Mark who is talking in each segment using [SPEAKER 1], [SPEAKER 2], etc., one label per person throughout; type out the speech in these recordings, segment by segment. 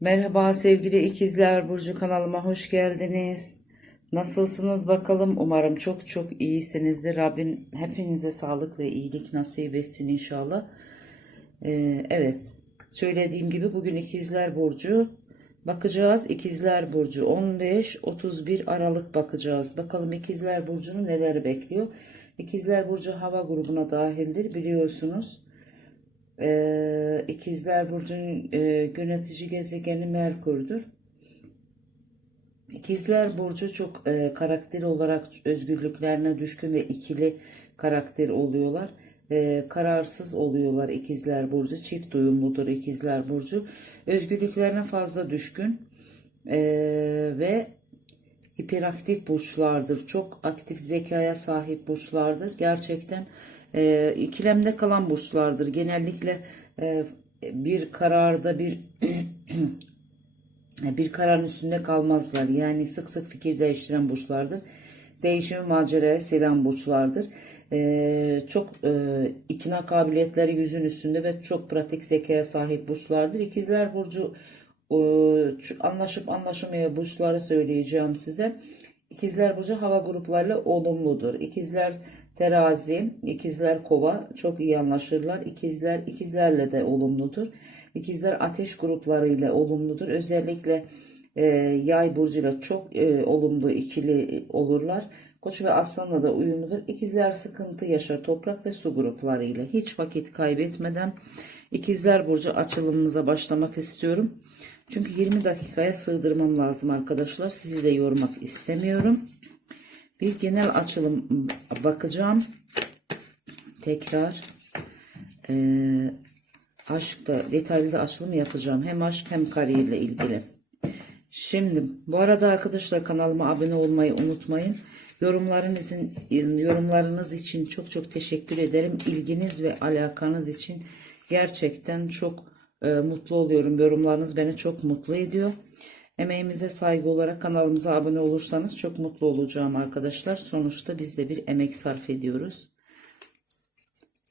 [SPEAKER 1] Merhaba sevgili ikizler Burcu kanalıma hoş geldiniz. Nasılsınız bakalım? Umarım çok çok iyisinizdir. Rabbim hepinize sağlık ve iyilik nasip etsin inşallah. Ee, evet söylediğim gibi bugün ikizler Burcu bakacağız. İkizler Burcu 15-31 Aralık bakacağız. Bakalım ikizler Burcu'nu neler bekliyor. İkizler Burcu hava grubuna dahildir biliyorsunuz. Ee, İkizler Burcu'nun e, yönetici gezegeni Merkür'dür. İkizler Burcu çok e, karakter olarak özgürlüklerine düşkün ve ikili karakter oluyorlar. E, kararsız oluyorlar İkizler Burcu. Çift uyumludur İkizler Burcu. Özgürlüklerine fazla düşkün e, ve hiperaktif burçlardır. Çok aktif zekaya sahip burçlardır. Gerçekten e, ikilemde kalan burçlardır. Genellikle e, bir kararda bir bir kararın üstünde kalmazlar. Yani sık sık fikir değiştiren burçlardır. Değişimi maceraya seven burçlardır. E, çok e, ikna kabiliyetleri yüzün üstünde ve çok pratik zekaya sahip burçlardır. İkizler burcu e, anlaşıp anlaşamaya burçları söyleyeceğim size. İkizler burcu hava gruplarıyla olumludur. İkizler terazi, ikizler kova çok iyi anlaşırlar. İkizler ikizlerle de olumludur. İkizler ateş gruplarıyla olumludur. Özellikle e, yay burcuyla çok e, olumlu ikili olurlar. Koç ve aslanla da uyumludur. İkizler sıkıntı yaşar toprak ve su gruplarıyla. Hiç vakit kaybetmeden ikizler burcu açılımımıza başlamak istiyorum. Çünkü 20 dakikaya sığdırmam lazım arkadaşlar. Sizi de yormak istemiyorum. Bir genel açılım bakacağım. Tekrar e, aşkta detaylı da açılım yapacağım. Hem aşk hem kariyerle ilgili. Şimdi bu arada arkadaşlar kanalıma abone olmayı unutmayın. Yorumlarınızın yorumlarınız için çok çok teşekkür ederim. İlginiz ve alakanız için gerçekten çok e, mutlu oluyorum. Yorumlarınız beni çok mutlu ediyor. Emeğimize saygı olarak kanalımıza abone olursanız çok mutlu olacağım arkadaşlar. Sonuçta biz de bir emek sarf ediyoruz.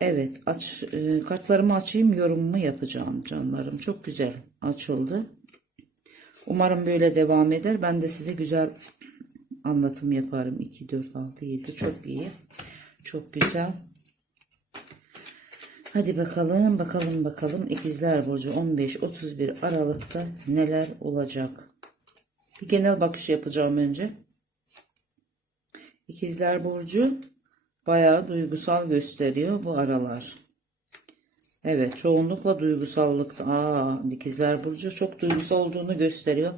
[SPEAKER 1] Evet aç e, kartlarımı açayım yorumumu yapacağım canlarım. Çok güzel açıldı. Umarım böyle devam eder. Ben de size güzel anlatım yaparım. 2, 4, 6, 7 çok iyi. Çok güzel. Hadi bakalım bakalım bakalım İkizler Burcu 15-31 Aralık'ta neler olacak? Bir genel bakış yapacağım önce. İkizler Burcu bayağı duygusal gösteriyor bu aralar. Evet çoğunlukla duygusallıkta. Aa, İkizler Burcu çok duygusal olduğunu gösteriyor.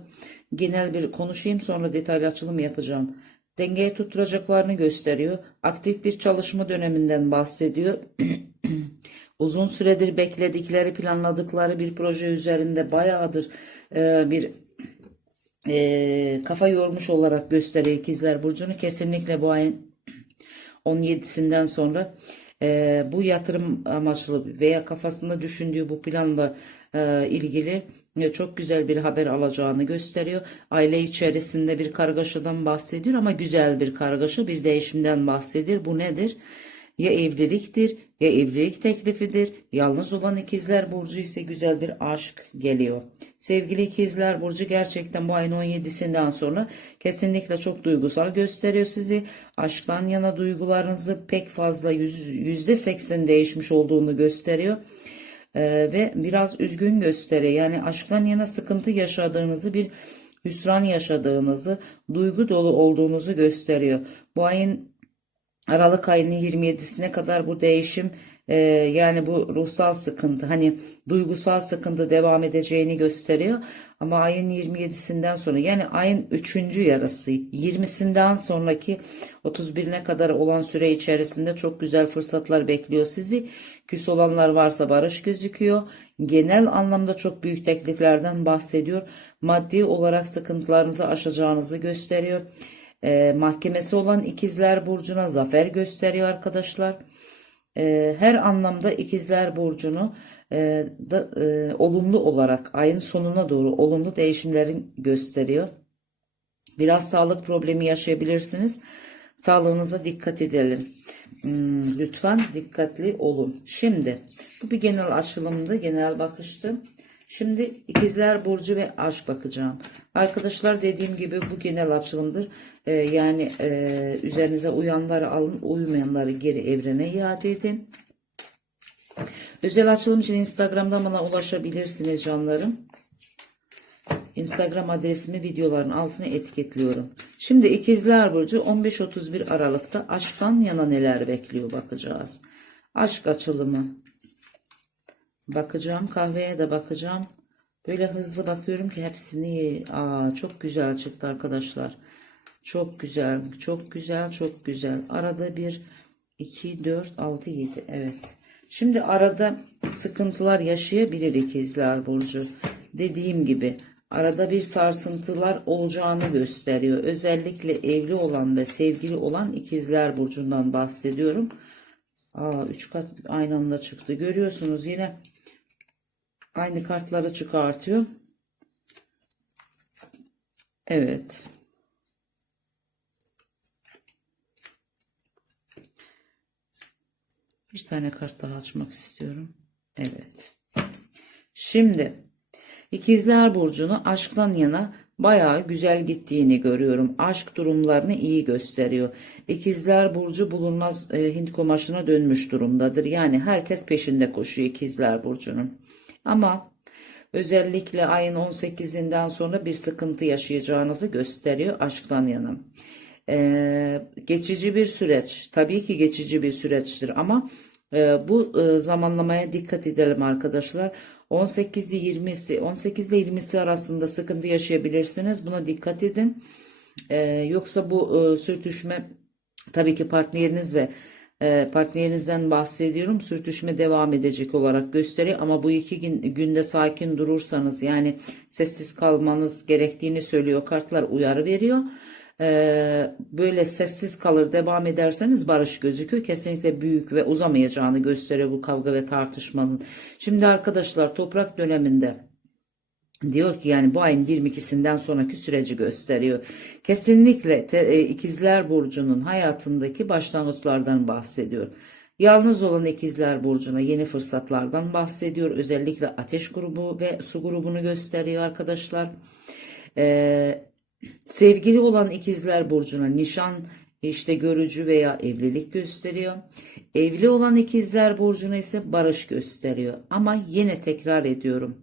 [SPEAKER 1] Genel bir konuşayım sonra detaylı açılım yapacağım. Dengeyi tutturacaklarını gösteriyor. Aktif bir çalışma döneminden bahsediyor. uzun süredir bekledikleri, planladıkları bir proje üzerinde bayağıdır e, bir e, kafa yormuş olarak gösteriyor İkizler Burcu'nu. Kesinlikle bu ayın 17'sinden sonra e, bu yatırım amaçlı veya kafasında düşündüğü bu planla e, ilgili e, çok güzel bir haber alacağını gösteriyor. Aile içerisinde bir kargaşadan bahsediyor ama güzel bir kargaşa, bir değişimden bahsediyor. Bu nedir? Ya evliliktir ya evlilik teklifidir. Yalnız olan ikizler burcu ise güzel bir aşk geliyor. Sevgili ikizler burcu gerçekten bu ayın 17'sinden sonra kesinlikle çok duygusal gösteriyor sizi. Aşktan yana duygularınızı pek fazla %80 değişmiş olduğunu gösteriyor. Ee, ve biraz üzgün gösteriyor. Yani aşktan yana sıkıntı yaşadığınızı bir hüsran yaşadığınızı, duygu dolu olduğunuzu gösteriyor. Bu ayın Aralık ayının 27'sine kadar bu değişim e, yani bu ruhsal sıkıntı hani duygusal sıkıntı devam edeceğini gösteriyor. Ama ayın 27'sinden sonra yani ayın 3. yarısı 20'sinden sonraki 31'ine kadar olan süre içerisinde çok güzel fırsatlar bekliyor sizi. Küs olanlar varsa barış gözüküyor. Genel anlamda çok büyük tekliflerden bahsediyor. Maddi olarak sıkıntılarınızı aşacağınızı gösteriyor e, mahkemesi olan ikizler burcuna zafer gösteriyor arkadaşlar. E, her anlamda ikizler burcunu e, da, e, olumlu olarak ayın sonuna doğru olumlu değişimlerin gösteriyor. Biraz sağlık problemi yaşayabilirsiniz. Sağlığınıza dikkat edelim. Hmm, lütfen dikkatli olun. Şimdi bu bir genel açılımdı, genel bakıştı. Şimdi ikizler burcu ve aşk bakacağım. Arkadaşlar dediğim gibi bu genel açılımdır. Ee, yani e, üzerinize uyanları alın, uymayanları geri evrene iade edin. Özel açılım için Instagram'dan bana ulaşabilirsiniz canlarım. Instagram adresimi videoların altına etiketliyorum. Şimdi ikizler burcu 15-31 Aralık'ta aşktan yana neler bekliyor bakacağız. Aşk açılımı. Bakacağım kahveye de bakacağım. Böyle hızlı bakıyorum ki hepsini aa çok güzel çıktı arkadaşlar. Çok güzel, çok güzel, çok güzel. Arada bir 2 4 6 7 evet. Şimdi arada sıkıntılar yaşayabilir ikizler burcu. Dediğim gibi arada bir sarsıntılar olacağını gösteriyor. Özellikle evli olan ve sevgili olan ikizler burcundan bahsediyorum. Aa 3 kat aynı anda çıktı. Görüyorsunuz yine aynı kartları çıkartıyor. Evet. Bir tane kart daha açmak istiyorum. Evet. Şimdi ikizler burcunu aşktan yana bayağı güzel gittiğini görüyorum. Aşk durumlarını iyi gösteriyor. İkizler burcu bulunmaz e, Hint kumaşına dönmüş durumdadır. Yani herkes peşinde koşuyor ikizler burcunun. Ama özellikle ayın 18'inden sonra bir sıkıntı yaşayacağınızı gösteriyor aşktan yana. Ee, geçici bir süreç. Tabii ki geçici bir süreçtir ama e, bu e, zamanlamaya dikkat edelim arkadaşlar. 18 20'si 18 ile 20'si arasında sıkıntı yaşayabilirsiniz. Buna dikkat edin. Ee, yoksa bu e, sürtüşme tabii ki partneriniz ve e, partnerinizden bahsediyorum. Sürtüşme devam edecek olarak gösteriyor ama bu iki gün, günde sakin durursanız yani sessiz kalmanız gerektiğini söylüyor. Kartlar uyarı veriyor. Ee, böyle sessiz kalır devam ederseniz barış gözüküyor. Kesinlikle büyük ve uzamayacağını gösteriyor bu kavga ve tartışmanın. Şimdi arkadaşlar toprak döneminde Diyor ki yani bu ayın 22'sinden sonraki süreci gösteriyor. Kesinlikle te, e, ikizler burcunun hayatındaki başlangıçlardan bahsediyor. Yalnız olan ikizler burcuna yeni fırsatlardan bahsediyor. Özellikle ateş grubu ve su grubunu gösteriyor arkadaşlar. Ee, sevgili olan ikizler burcuna nişan işte görücü veya evlilik gösteriyor. Evli olan ikizler burcuna ise barış gösteriyor. Ama yine tekrar ediyorum.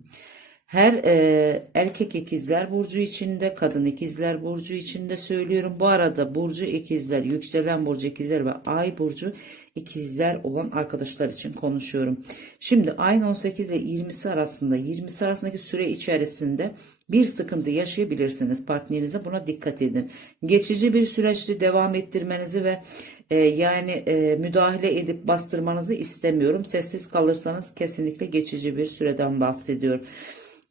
[SPEAKER 1] Her e, erkek ikizler burcu içinde, kadın ikizler burcu içinde söylüyorum. Bu arada burcu ikizler, yükselen burcu ikizler ve ay burcu ikizler olan arkadaşlar için konuşuyorum. Şimdi ayın 18 ile 20'si arasında, 20'si arasındaki süre içerisinde bir sıkıntı yaşayabilirsiniz. Partnerinize buna dikkat edin. Geçici bir süreçte devam ettirmenizi ve e, yani e, müdahale edip bastırmanızı istemiyorum. Sessiz kalırsanız kesinlikle geçici bir süreden bahsediyorum.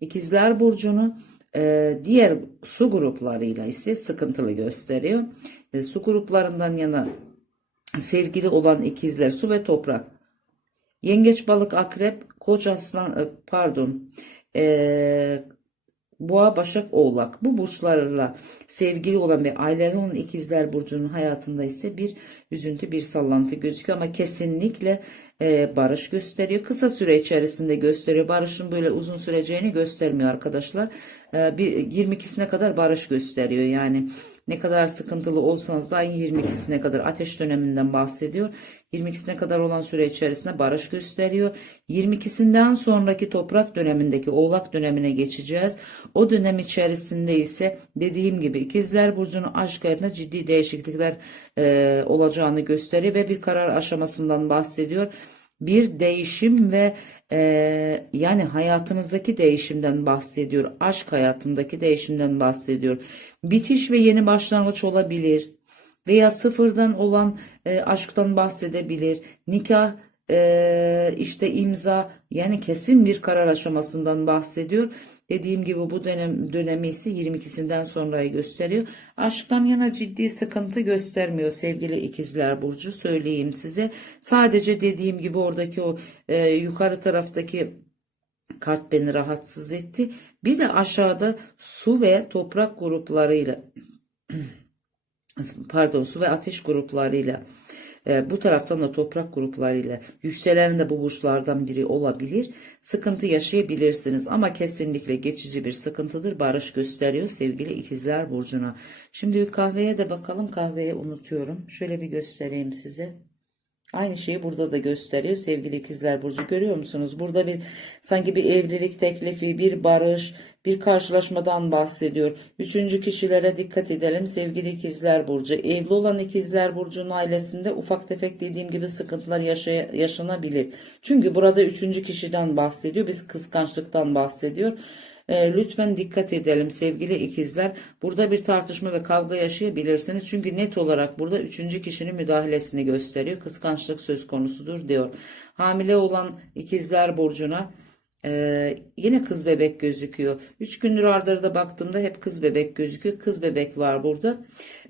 [SPEAKER 1] İkizler Burcu'nu e, diğer su gruplarıyla ise sıkıntılı gösteriyor. E, su gruplarından yana sevgili olan ikizler su ve toprak. Yengeç balık akrep koç aslan e, pardon e, Boğa, Başak, Oğlak bu burçlarla sevgili olan ve aileli olan ikizler burcunun hayatında ise bir üzüntü, bir sallantı gözüküyor ama kesinlikle e, barış gösteriyor. Kısa süre içerisinde gösteriyor. Barışın böyle uzun süreceğini göstermiyor arkadaşlar. E, bir 22'sine kadar barış gösteriyor. Yani ne kadar sıkıntılı olsanız da ayın 22'sine kadar ateş döneminden bahsediyor. 22'sine kadar olan süre içerisinde barış gösteriyor. 22'sinden sonraki toprak dönemindeki oğlak dönemine geçeceğiz. O dönem içerisinde ise dediğim gibi ikizler burcunun aşk hayatında ciddi değişiklikler e, olacağını gösteriyor ve bir karar aşamasından bahsediyor bir değişim ve e, yani hayatınızdaki değişimden bahsediyor. Aşk hayatındaki değişimden bahsediyor. Bitiş ve yeni başlangıç olabilir veya sıfırdan olan e, aşktan bahsedebilir. Nikah e, işte imza yani kesin bir karar aşamasından bahsediyor. Dediğim gibi bu dönem dönemi ise 22'sinden sonrayı gösteriyor. Aşktan yana ciddi sıkıntı göstermiyor sevgili ikizler burcu söyleyeyim size. Sadece dediğim gibi oradaki o e, yukarı taraftaki kart beni rahatsız etti. Bir de aşağıda su ve toprak gruplarıyla pardon su ve ateş gruplarıyla E, bu taraftan da toprak gruplarıyla yükselen de bu burçlardan biri olabilir. Sıkıntı yaşayabilirsiniz ama kesinlikle geçici bir sıkıntıdır. Barış gösteriyor sevgili ikizler burcuna. Şimdi bir kahveye de bakalım. Kahveyi unutuyorum. Şöyle bir göstereyim size. Aynı şeyi burada da gösteriyor sevgili ikizler burcu görüyor musunuz? Burada bir sanki bir evlilik teklifi, bir barış, bir karşılaşmadan bahsediyor. Üçüncü kişilere dikkat edelim sevgili ikizler burcu. Evli olan ikizler burcunun ailesinde ufak tefek dediğim gibi sıkıntılar yaşay yaşanabilir. Çünkü burada üçüncü kişiden bahsediyor. Biz kıskançlıktan bahsediyor. E, lütfen dikkat edelim sevgili ikizler. Burada bir tartışma ve kavga yaşayabilirsiniz. Çünkü net olarak burada üçüncü kişinin müdahalesini gösteriyor. Kıskançlık söz konusudur diyor. Hamile olan ikizler burcuna ee, yine kız bebek gözüküyor. Üç gündür arda arda baktığımda hep kız bebek gözüküyor. Kız bebek var burada.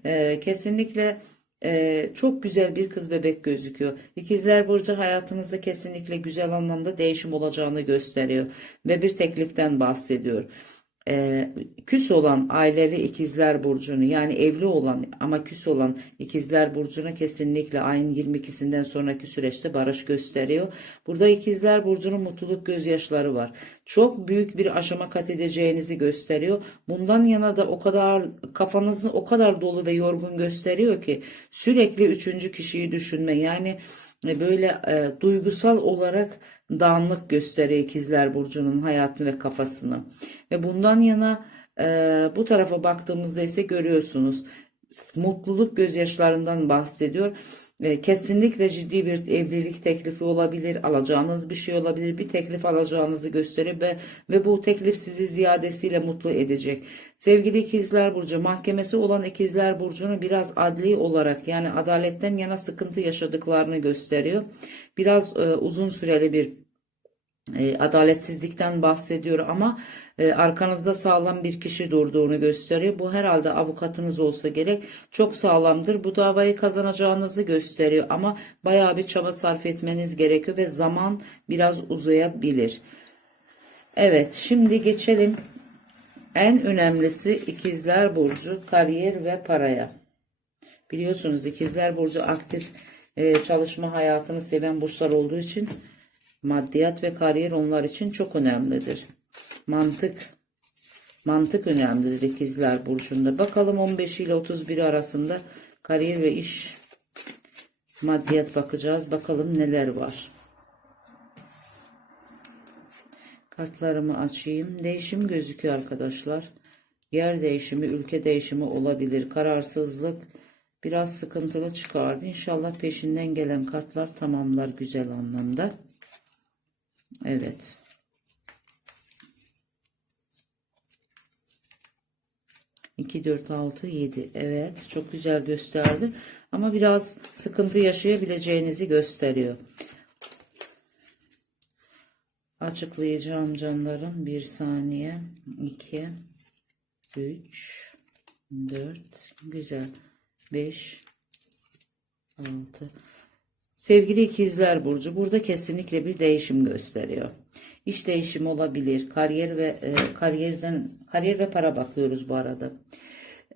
[SPEAKER 1] Ee, kesinlikle e, çok güzel bir kız bebek gözüküyor. İkizler Burcu hayatınızda kesinlikle güzel anlamda değişim olacağını gösteriyor. Ve bir tekliften bahsediyor. Ee, küs olan aileli ikizler burcunu yani evli olan ama küs olan ikizler burcuna kesinlikle ayın 22'sinden sonraki süreçte barış gösteriyor. Burada ikizler burcunun mutluluk gözyaşları var. Çok büyük bir aşama kat edeceğinizi gösteriyor. Bundan yana da o kadar kafanızı o kadar dolu ve yorgun gösteriyor ki sürekli üçüncü kişiyi düşünme yani e, böyle e, duygusal olarak dağınık gösteriyor ikizler burcunun hayatını ve kafasını. Ve bundan yana e, bu tarafa baktığımızda ise görüyorsunuz mutluluk gözyaşlarından bahsediyor. E, kesinlikle ciddi bir evlilik teklifi olabilir, alacağınız bir şey olabilir, bir teklif alacağınızı gösterir ve, ve bu teklif sizi ziyadesiyle mutlu edecek. Sevgili ikizler burcu, mahkemesi olan ikizler burcunu biraz adli olarak yani adaletten yana sıkıntı yaşadıklarını gösteriyor. Biraz e, uzun süreli bir e, adaletsizlikten bahsediyor ama e, arkanızda sağlam bir kişi durduğunu gösteriyor. Bu herhalde avukatınız olsa gerek çok sağlamdır. Bu davayı kazanacağınızı gösteriyor ama bayağı bir çaba sarf etmeniz gerekiyor ve zaman biraz uzayabilir. Evet şimdi geçelim en önemlisi ikizler burcu kariyer ve paraya. Biliyorsunuz ikizler burcu aktif e, çalışma hayatını seven burçlar olduğu için Maddiyat ve kariyer onlar için çok önemlidir. Mantık mantık önemlidir ikizler burcunda. Bakalım 15 ile 31 arasında kariyer ve iş maddiyat bakacağız. Bakalım neler var. Kartlarımı açayım. Değişim gözüküyor arkadaşlar. Yer değişimi, ülke değişimi olabilir. Kararsızlık biraz sıkıntılı çıkardı. İnşallah peşinden gelen kartlar tamamlar güzel anlamda. Evet. İki, dört, altı, yedi. Evet. Çok güzel gösterdi. Ama biraz sıkıntı yaşayabileceğinizi gösteriyor. Açıklayacağım canlarım. Bir saniye. iki, üç, dört. Güzel. Beş, altı. Sevgili ikizler burcu burada kesinlikle bir değişim gösteriyor. İş değişimi olabilir. Kariyer ve e, kariyerden kariyer ve para bakıyoruz bu arada.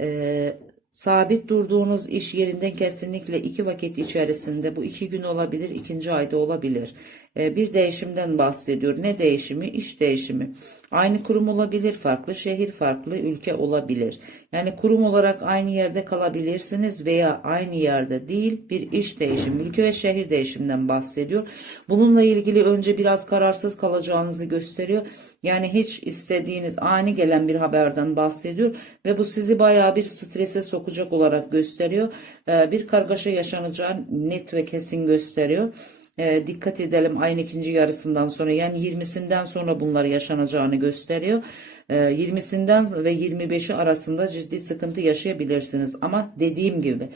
[SPEAKER 1] E, sabit durduğunuz iş yerinden kesinlikle iki vakit içerisinde bu iki gün olabilir, ikinci ayda olabilir. E, bir değişimden bahsediyor. Ne değişimi? İş değişimi. Aynı kurum olabilir, farklı şehir, farklı ülke olabilir. Yani kurum olarak aynı yerde kalabilirsiniz veya aynı yerde değil bir iş değişimi, ülke ve şehir değişiminden bahsediyor. Bununla ilgili önce biraz kararsız kalacağınızı gösteriyor. Yani hiç istediğiniz ani gelen bir haberden bahsediyor ve bu sizi bayağı bir strese sokacak olarak gösteriyor. Ee, bir kargaşa yaşanacağı net ve kesin gösteriyor e, dikkat edelim ayın ikinci yarısından sonra yani 20'sinden sonra bunlar yaşanacağını gösteriyor. E, 20'sinden ve 25'i arasında ciddi sıkıntı yaşayabilirsiniz ama dediğim gibi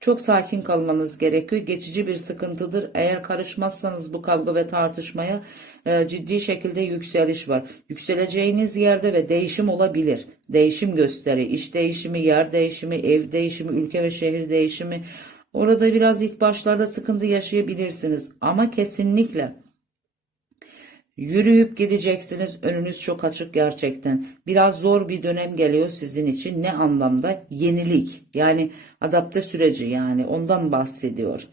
[SPEAKER 1] çok sakin kalmanız gerekiyor. Geçici bir sıkıntıdır. Eğer karışmazsanız bu kavga ve tartışmaya e, ciddi şekilde yükseliş var. Yükseleceğiniz yerde ve değişim olabilir. Değişim gösteri, iş değişimi, yer değişimi, ev değişimi, ülke ve şehir değişimi Orada biraz ilk başlarda sıkıntı yaşayabilirsiniz ama kesinlikle yürüyüp gideceksiniz. Önünüz çok açık gerçekten. Biraz zor bir dönem geliyor sizin için. Ne anlamda? Yenilik. Yani adapte süreci yani ondan bahsediyor.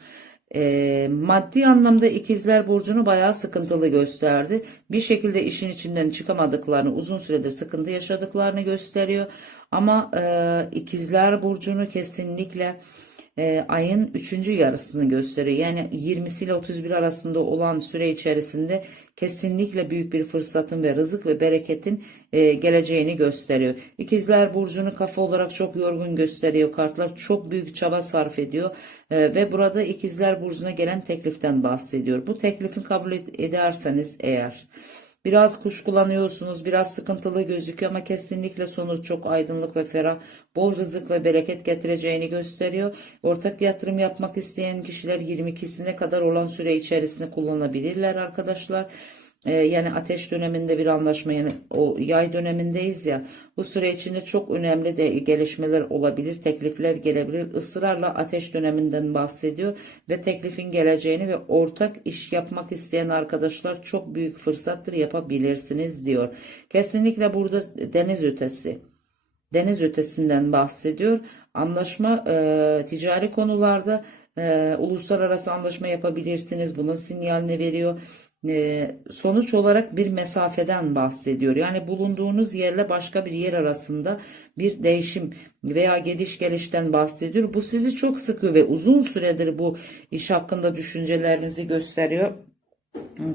[SPEAKER 1] e, maddi anlamda ikizler burcunu bayağı sıkıntılı gösterdi. Bir şekilde işin içinden çıkamadıklarını, uzun süredir sıkıntı yaşadıklarını gösteriyor. Ama e, ikizler burcunu kesinlikle e, ayın 3. yarısını gösteriyor. Yani 20 ile 31 arasında olan süre içerisinde kesinlikle büyük bir fırsatın ve rızık ve bereketin e, geleceğini gösteriyor. İkizler burcunu kafa olarak çok yorgun gösteriyor kartlar. Çok büyük çaba sarf ediyor E, ve burada ikizler burcuna gelen tekliften bahsediyor. Bu teklifin kabul ed- ederseniz eğer Biraz kuşkulanıyorsunuz, biraz sıkıntılı gözüküyor ama kesinlikle sonuç çok aydınlık ve ferah, bol rızık ve bereket getireceğini gösteriyor. Ortak yatırım yapmak isteyen kişiler 22'sine kadar olan süre içerisinde kullanabilirler arkadaşlar. Ee, yani ateş döneminde bir anlaşma yani o yay dönemindeyiz ya bu süre içinde çok önemli de gelişmeler olabilir teklifler gelebilir ısrarla ateş döneminden bahsediyor ve teklifin geleceğini ve ortak iş yapmak isteyen arkadaşlar çok büyük fırsattır yapabilirsiniz diyor kesinlikle burada deniz ötesi deniz ötesinden bahsediyor. Anlaşma e, ticari konularda e, uluslararası anlaşma yapabilirsiniz. Bunun sinyalini veriyor. E, sonuç olarak bir mesafeden bahsediyor. Yani bulunduğunuz yerle başka bir yer arasında bir değişim veya gidiş gelişten bahsediyor. Bu sizi çok sıkıyor ve uzun süredir bu iş hakkında düşüncelerinizi gösteriyor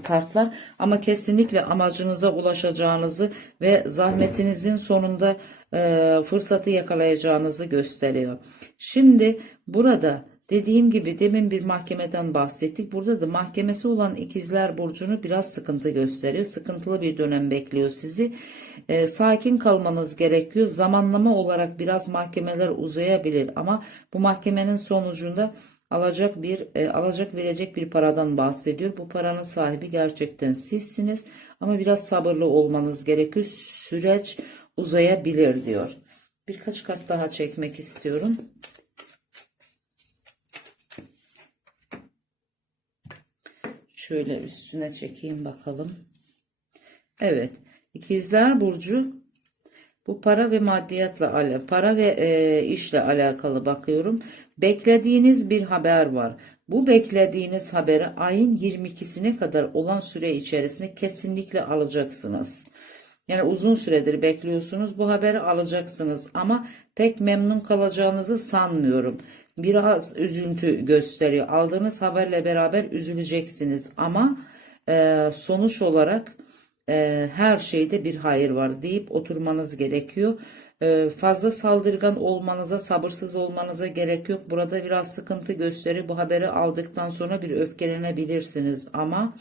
[SPEAKER 1] kartlar ama kesinlikle amacınıza ulaşacağınızı ve zahmetinizin sonunda e, fırsatı yakalayacağınızı gösteriyor. Şimdi burada dediğim gibi demin bir mahkemeden bahsettik. Burada da mahkemesi olan ikizler burcunu biraz sıkıntı gösteriyor. Sıkıntılı bir dönem bekliyor sizi. E, sakin kalmanız gerekiyor. Zamanlama olarak biraz mahkemeler uzayabilir ama bu mahkemenin sonucunda alacak bir e, alacak verecek bir paradan bahsediyor. Bu paranın sahibi gerçekten sizsiniz ama biraz sabırlı olmanız gerekiyor. Süreç uzayabilir diyor. Birkaç kart daha çekmek istiyorum. Şöyle üstüne çekeyim bakalım. Evet. İkizler Burcu bu para ve maddiyatla ala, para ve e, işle alakalı bakıyorum. Beklediğiniz bir haber var. Bu beklediğiniz haberi ayın 22'sine kadar olan süre içerisinde kesinlikle alacaksınız. Yani uzun süredir bekliyorsunuz bu haberi alacaksınız ama pek memnun kalacağınızı sanmıyorum. Biraz üzüntü gösteriyor. Aldığınız haberle beraber üzüleceksiniz ama e, sonuç olarak e, her şeyde bir hayır var deyip oturmanız gerekiyor. E, fazla saldırgan olmanıza, sabırsız olmanıza gerek yok. Burada biraz sıkıntı gösteriyor. Bu haberi aldıktan sonra bir öfkelenebilirsiniz ama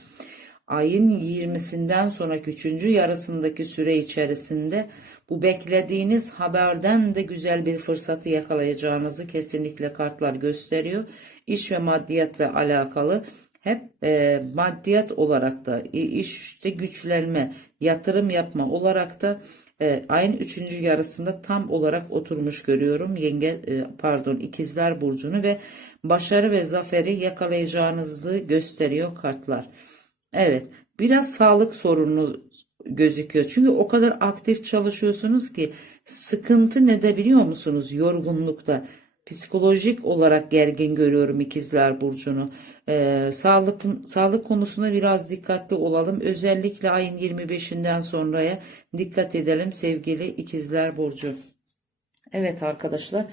[SPEAKER 1] ayın 20'sinden sonraki 3. yarısındaki süre içerisinde bu beklediğiniz haberden de güzel bir fırsatı yakalayacağınızı kesinlikle kartlar gösteriyor. İş ve maddiyatla alakalı hep e, maddiyat olarak da işte güçlenme, yatırım yapma olarak da e, ayın üçüncü yarısında tam olarak oturmuş görüyorum. Yenge e, pardon ikizler burcunu ve başarı ve zaferi yakalayacağınızı gösteriyor kartlar. Evet biraz sağlık sorunu gözüküyor. Çünkü o kadar aktif çalışıyorsunuz ki sıkıntı ne de biliyor musunuz yorgunlukta psikolojik olarak gergin görüyorum ikizler burcunu. Ee, sağlık sağlık konusunda biraz dikkatli olalım. Özellikle ayın 25'inden sonraya dikkat edelim sevgili ikizler burcu. Evet arkadaşlar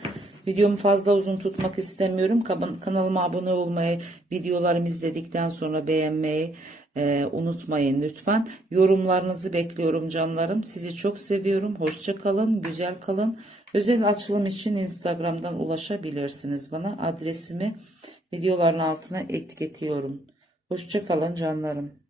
[SPEAKER 1] videomu fazla uzun tutmak istemiyorum. Kan- Kanalıma abone olmayı, videolarımı izledikten sonra beğenmeyi e, unutmayın lütfen. Yorumlarınızı bekliyorum canlarım. Sizi çok seviyorum. Hoşça kalın, güzel kalın. Özel açılım için Instagram'dan ulaşabilirsiniz bana. Adresimi videoların altına etiketliyorum. Hoşça kalın canlarım.